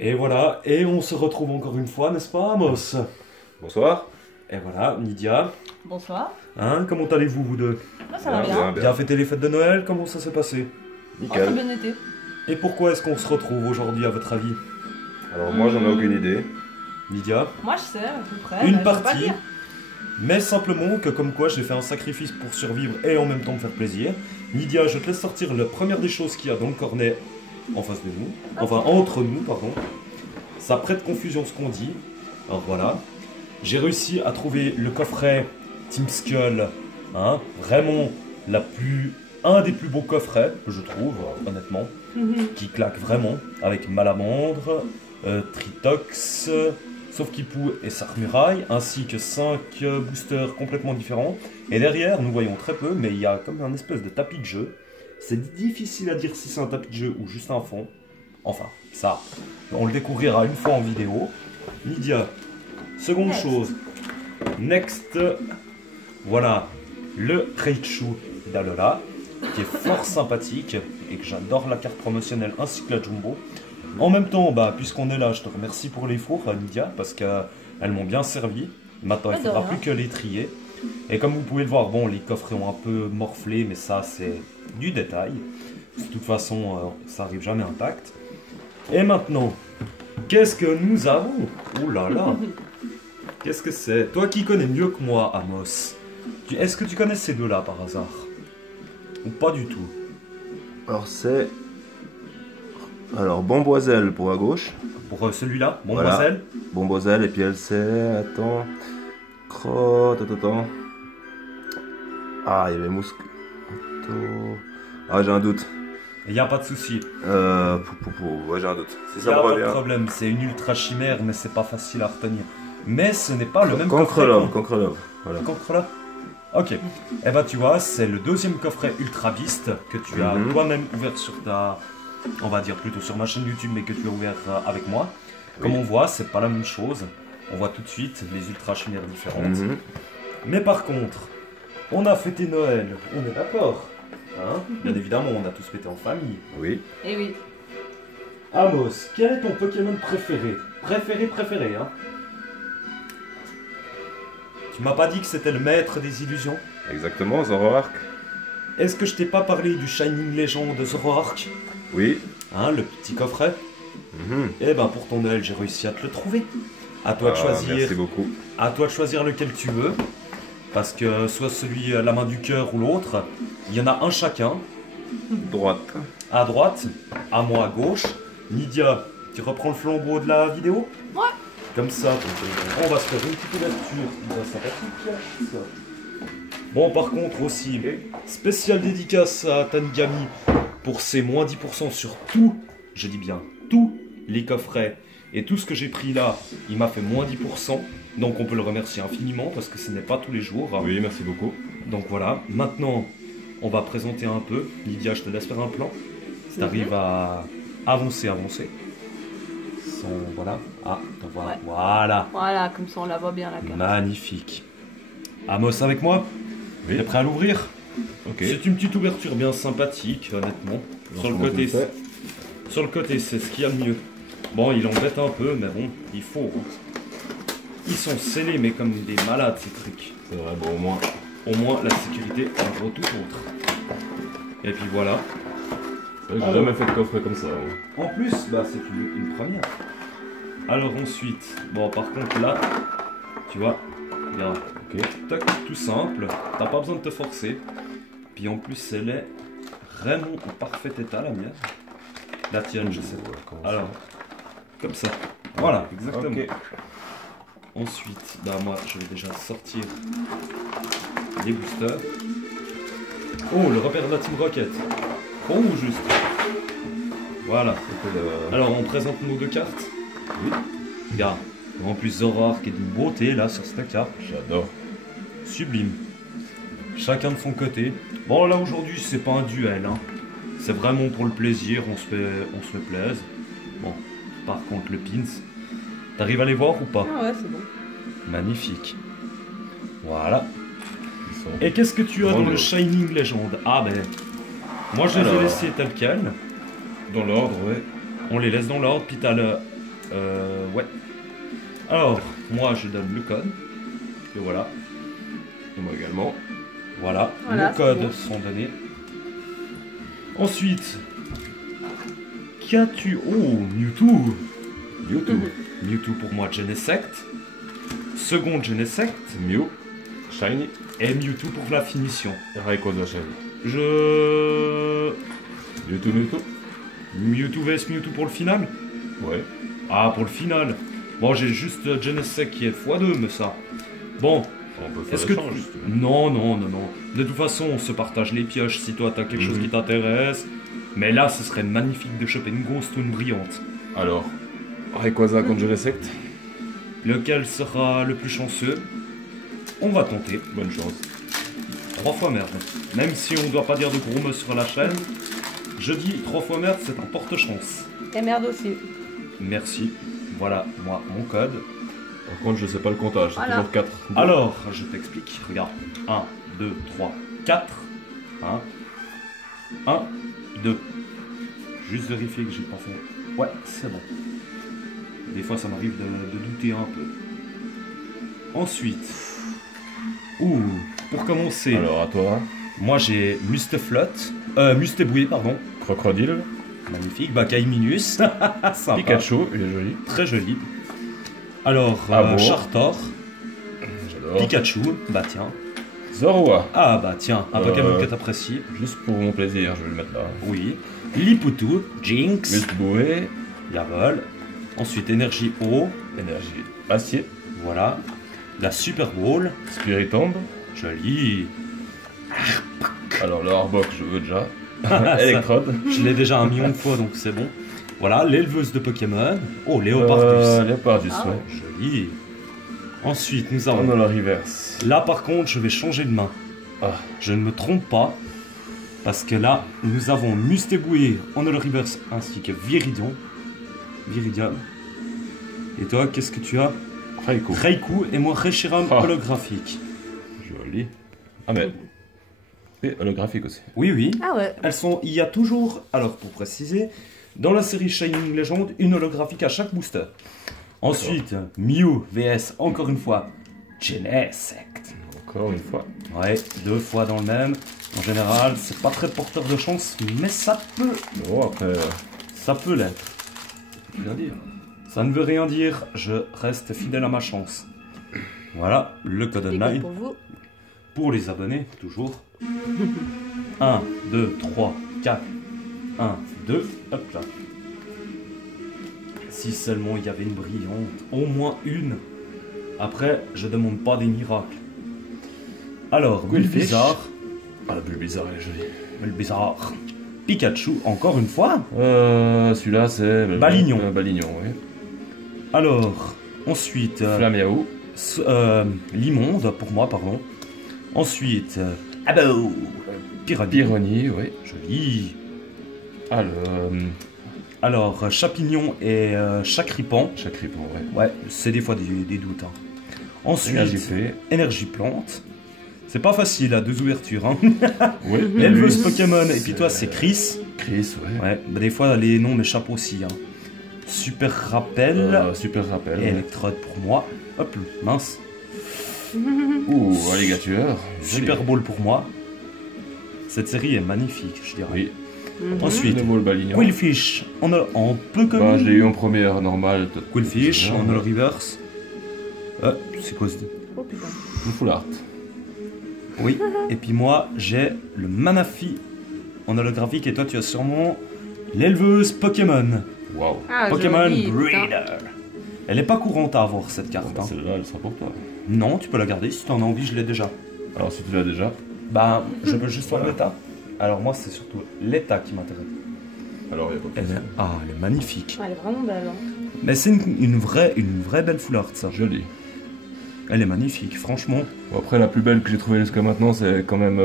Et voilà, et on se retrouve encore une fois, n'est-ce pas, Amos? Bonsoir. Et voilà, Nidia. Bonsoir. Hein, comment allez-vous, vous deux? Moi, ça va bien. Bien fêté les fêtes de Noël, comment ça s'est passé? Oh, très Nickel. bien été. Et pourquoi est-ce qu'on se retrouve aujourd'hui, à votre avis? Alors moi j'en ai aucune idée. Nidia? Moi, je sais, à peu près. Une mais je vais pas partie, dire. mais simplement que comme quoi j'ai fait un sacrifice pour survivre et en même temps me faire plaisir. Nidia, je te laisse sortir la première des choses qu'il y a dans le cornet en face de nous, enfin entre nous, pardon. Ça prête confusion ce qu'on dit. Alors voilà, j'ai réussi à trouver le coffret Team Skull, hein, vraiment un des plus beaux coffrets, je trouve, honnêtement, qui claque vraiment, avec Malamandre, Tritox, Sauf-Kipou et Sarmuraille, ainsi que 5 boosters complètement différents. Et derrière, nous voyons très peu, mais il y a comme un espèce de tapis de jeu. C'est difficile à dire si c'est un tapis de jeu ou juste un fond. Enfin, ça, on le découvrira une fois en vidéo. Lydia, seconde chose. Next, voilà, le Raichu d'Alola, qui est fort sympathique et que j'adore la carte promotionnelle ainsi que la Jumbo. En même temps, bah, puisqu'on est là, je te remercie pour les fours, Lydia, parce qu'elles m'ont bien servi. Maintenant, il ne faudra plus que les trier. Et comme vous pouvez le voir, bon, les coffrets ont un peu morflé, mais ça, c'est du détail. De toute façon, ça arrive jamais intact. Et maintenant, qu'est-ce que nous avons? Oh là là! Qu'est-ce que c'est? Toi qui connais mieux que moi, Amos, est-ce que tu connais ces deux-là par hasard? Ou pas du tout? Alors c'est... Alors Bomboiselle pour à gauche. Pour celui-là, bon Voilà. Marcel? Bomboiselle et puis elle c'est... Attends... Attends... Ah il y avait Mousque... Attends... Ah j'ai un doute. Il n'y a pas de souci. Ouais j'ai un doute. Si Il ça n'y me a pas de revient. problème, c'est une ultra chimère, mais c'est pas facile à retenir. Mais ce n'est pas le même coffret. Concrelove, Concrelove. Voilà. Concrelove. Ok. Eh ben tu vois, c'est le deuxième coffret Ultra Beast que tu as toi-même ouvert sur ta... On va dire plutôt sur ma chaîne YouTube, mais que tu as ouvert avec moi. Comme on voit, c'est pas la même chose. On voit tout de suite les ultra chimères différentes. Mais par contre, on a fêté Noël, on est d'accord, hein? Bien évidemment, on a tous fêté en famille. Oui. Eh oui. Amos, quel est ton Pokémon préféré? Préféré, hein? Tu m'as pas dit que c'était le maître des illusions? Exactement, Zoroark. Est-ce que je t'ai pas parlé du Shining Legend de Zoroark? Oui. Hein, le petit coffret? Eh ben pour ton Noël, j'ai réussi à te le trouver. À toi de choisir. Merci beaucoup. À toi de choisir lequel tu veux. Parce que soit celui à la main du cœur ou l'autre, il y en a un chacun. Droite. À droite, à moi à gauche. Lydia, tu reprends le flambeau de la vidéo? Ouais. Comme ça, on va se faire une petite ouverture qui va sympathique. Bon, par contre aussi, spéciale dédicace à Tanigami pour ses moins 10% sur tout, je dis bien tous les coffrets. Et tout ce que j'ai pris là, il m'a fait moins 10%. Donc on peut le remercier infiniment parce que ce n'est pas tous les jours. Oui, merci beaucoup. Donc voilà, maintenant on va présenter un peu. Lydia, je te laisse faire un plan. Si tu arrives à avancer. Voilà. Ah, t'en vois. Ouais. Voilà. Voilà, comme ça on la voit bien la carte. Magnifique. Amos avec moi? Oui. T'es prêt à l'ouvrir? Ok. C'est une petite ouverture bien sympathique, honnêtement. Sur le côté, c'est ce qu'il y a de mieux. Bon, il embête un peu, mais bon, il faut. Ils sont scellés, mais comme des malades, ces trucs. C'est vrai, bon Au moins, la sécurité en vaut tout autre. Et puis voilà. j'ai jamais fait de coffret comme ça. Ouais. En plus, bah, c'est une première. Alors ensuite, bon, par contre, là, tu vois, regarde. Ok. Tac, tout simple. T'as pas besoin de te forcer. Puis en plus, elle est vraiment en parfait état, la mienne. La tienne, je sais pas. Alors, comme ça. Voilà, exactement. Ok. Ensuite, bah moi, je vais déjà sortir les boosters. Oh, le repère de la Team Rocket. Bon ou juste? Voilà. Alors, on présente nos deux cartes. Oui. Regarde. En plus, Zoroark est d'une beauté, là, sur cette carte. J'adore. Sublime. Chacun de son côté. Bon, là, aujourd'hui, c'est pas un duel, hein. C'est vraiment pour le plaisir, on se fait plaisir. Bon, par contre, le pins, t'arrives à les voir ou pas? Ah ouais, c'est bon. Magnifique. Voilà. Ils sont... Et qu'est-ce que tu as dans le Shining Legend? Ah ben, moi je les ai laissés tels quels. Dans l'ordre, ouais. On les laisse dans l'ordre, puis t'as Ouais. Alors, moi je donne le code. Et voilà. Et moi également. Voilà, Voilà, nos codes c'est sont donnés. Ensuite, qu'as-tu? Oh, Mewtwo. Mewtwo. Mewtwo pour moi, Genesect. Seconde Genesect. Mew. Shiny. Et Mewtwo pour la finition. Et Rayquaza Shiny. Je... Mewtwo. Mewtwo vs Mewtwo pour le final? Ouais. Ah, pour le final. Bon, j'ai juste Genesect qui est x2, mais ça... Bon, On peut faire est-ce que... l'échange, si tu veux. Non. De toute façon, on se partage les pioches si toi t'as quelque chose qui t'intéresse. Mais là, ce serait magnifique de choper une grosse toune brillante. Alors, Rayquaza contre Genesect. Lequel sera le plus chanceux? On va tenter. Bonne chance. 3 fois merde. Même si on doit pas dire de gros mots sur la chaîne, je dis 3 fois merde, c'est un porte-chance. Et merde aussi. Merci. Voilà, moi, mon code. Par contre, je sais pas le comptage, c'est Voilà. toujours 4. Alors, je t'explique. Regarde. 1, 2, 3, 4. 1, 2. Juste vérifier que j'ai pas fait. Ouais, c'est bon. Des fois, ça m'arrive de douter un peu. Ensuite. Ouh, pour commencer, Alors, à toi. moi j'ai Mustaflot. Mustéboué, pardon. Crocodile. Magnifique. Bakai Minus. Sympa. Pikachu, il est joli. Très joli. Alors, Abo. Chartor. J'adore. Pikachu. Bah tiens. Zorua. Ah bah tiens, un Pokémon que t'apprécies. Juste pour mon plaisir, je vais le mettre là. Oui. Liputu. Jinx. Mustboué. Yavol. Ensuite, énergie eau. Énergie. Acier. Voilà. La Super Bowl. Spiritomb. Joli. Alors, le Arbok, je veux déjà. Ça, Electrode. je l'ai déjà 1 million de fois, donc c'est bon. Voilà, l'éleveuse de Pokémon. Oh, Léopardus. Léopardus, Ah. ouais. Joli. Ensuite, nous On avons... a la reverse. Là, par contre, je vais changer de main. Ah. Je ne me trompe pas. Parce que là, nous avons Mustéboué en Holo Reverse ainsi que Viridion. Viridium. Et toi, qu'est-ce que tu as? Raikou. Raikou et moi Reshiram Ah. holographique. Joli. Ah, mais. Et holographique aussi. Oui, oui. Ah ouais. Elles sont... Il y a toujours, alors pour préciser, dans la série Shining Legend, une holographique à chaque booster. Ensuite, Mew vs, encore une fois, Genesect. Encore une fois. Ouais, 2 fois dans le même. En général, c'est pas très porteur de chance, mais ça peut. Bon, après. Ça peut l'être. Bien dire. Ça ne veut rien dire, je reste fidèle à ma chance. Voilà, le code Pico online pour vous. pour les abonnés, toujours. 1, 2, 3, 4. 1, 2, hop là. Si seulement il y avait une brillante, au moins une. Après, je demande pas des miracles. Alors, Quillfish. Bulbizarre. Ah, la bulle bizarre, elle est jolie. Bulbizarre. Pikachu, encore une fois. Celui-là, c'est. Balignon. Balignon, oui. Alors, ensuite, Flaméo. Limonde, pour moi, pardon. Ensuite, Abo. Piranha. Pyrrhony, oui. Joli. Alors, Chapignon et Chacripan. Chacripon, ouais. Ouais, c'est des fois des doutes. Hein. Ensuite, Énergifée. Énergie Plante. C'est pas facile, à 2 ouvertures. Hein. Oui. L'éleveuse Pokémon, et puis toi, c'est Chris. Chris, ouais. Ouais, bah, des fois, les noms m'échappent aussi. Hein. Super Rappel. Super rappel. Et Electrode pour moi. Hop, mince. Ouh, alligator. Super Bowl pour moi. Cette série est magnifique, je dirais. Oui. Ensuite, Le vol Balignon. Quillfish en peu comme. Bah, je l'ai eu en première normale. Quillfish en Ouais. Holo Reverse. C'est quoi ce. Oh putain. Une full art. Oui, et puis moi j'ai le Manafi en holographique et toi tu as sûrement l'éleveuse Pokémon. Waouh. Ah, Pokémon joli, putain. Breeder. Elle est pas courante à avoir cette carte. Hein. Celle-là, elle sera pour toi. Non, tu peux la garder si tu en as envie, je l'ai déjà. Alors, si tu l'as déjà. Bah, je peux juste voir Voilà. l'état. Alors moi c'est surtout l'état qui m'intéresse. Alors, il n'y a pas de question. Elle est magnifique. Ah, elle est vraiment belle. Hein. Mais c'est une vraie belle full art ça. Joli. Elle est magnifique, franchement. Bon, après, la plus belle que j'ai trouvée jusqu'à maintenant, c'est quand même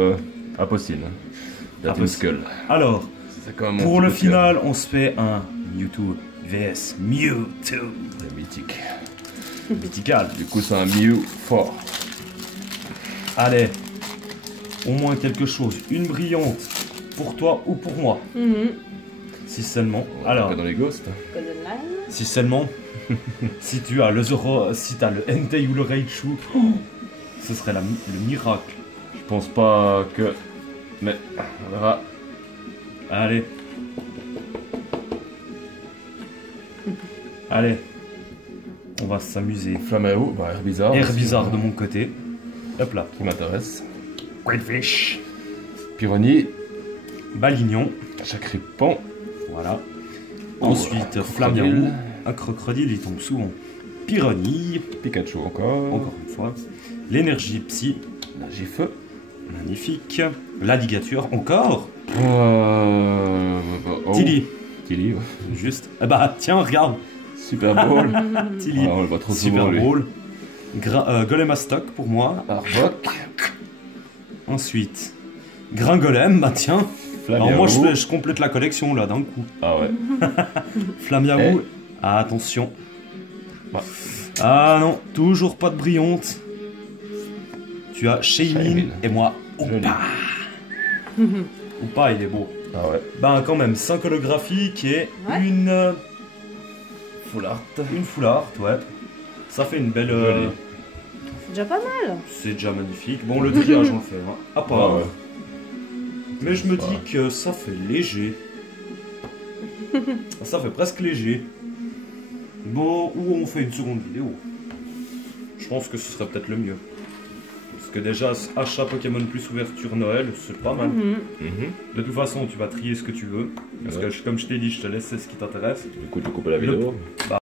Apostine. La Team Apostine. Skull. Alors, C'est quand même mon pour petit le coup de cœur. final, on se fait un Mewtwo vs Mewtwo. C'est mythique. Mythical. Du coup, c'est un Mew fort. Allez, au moins quelque chose, une brillante pour toi ou pour moi, Mhm. si seulement. On va Alors, taper dans les ghosts. Golden Line. Si seulement, si tu as le Zoro, si t'as le Entei ou le Raichu, ce serait le miracle. Je pense pas que... Mais on verra. Allez. Allez. On va s'amuser. Flaméo, bah air bizarre. Air aussi, bizarre de mon côté. Hop là. Qui m'intéresse. Quailfish. Pyronie. Balignon. Chacripant. Voilà. Oh, Ensuite, crocodile. Flamiaou. Un crocodile, il tombe souvent. Pyronie. Pikachu encore. Encore une fois. L'énergie psy. La Gifeu. Magnifique. La ligature. Encore. Oh. Tilly. Tilly, ouais. Juste. Eh bah, tiens, regarde. Super Bowl. Tilly. Ah, on le voit trop Super souvent, lui. Bowl. Golemastoc pour moi. Arbok. Ensuite, Gringolem, bah tiens. Alors moi Flamiaou. je complète la collection là d'un coup. Ah ouais. Flamiaou. Ah, attention. Ah non, toujours pas de brillante. Tu as Shaymin Shaymin. et moi Joli. Oupa. Oupa, il est beau. Ah ouais. Ben quand même, 5 holographiques et Ouais. une Full art. full art, ouais. Ça fait une belle... Joli. C'est déjà pas mal. c'est déjà magnifique. Bon, le triage on le fait, hein. À part. Ah ouais. Mais je me Ouais. dis que ça fait léger. Ça fait presque léger. Bon, ou on fait une seconde vidéo. Je pense que ce serait peut-être le mieux. Parce que déjà, achat Pokémon plus ouverture Noël, c'est pas mal. Mhm. De toute façon, tu vas trier ce que tu veux. Parce Ouais. que, comme je t'ai dit, je te laisse ce qui t'intéresse. Du coup, tu coupes la Le- vidéo.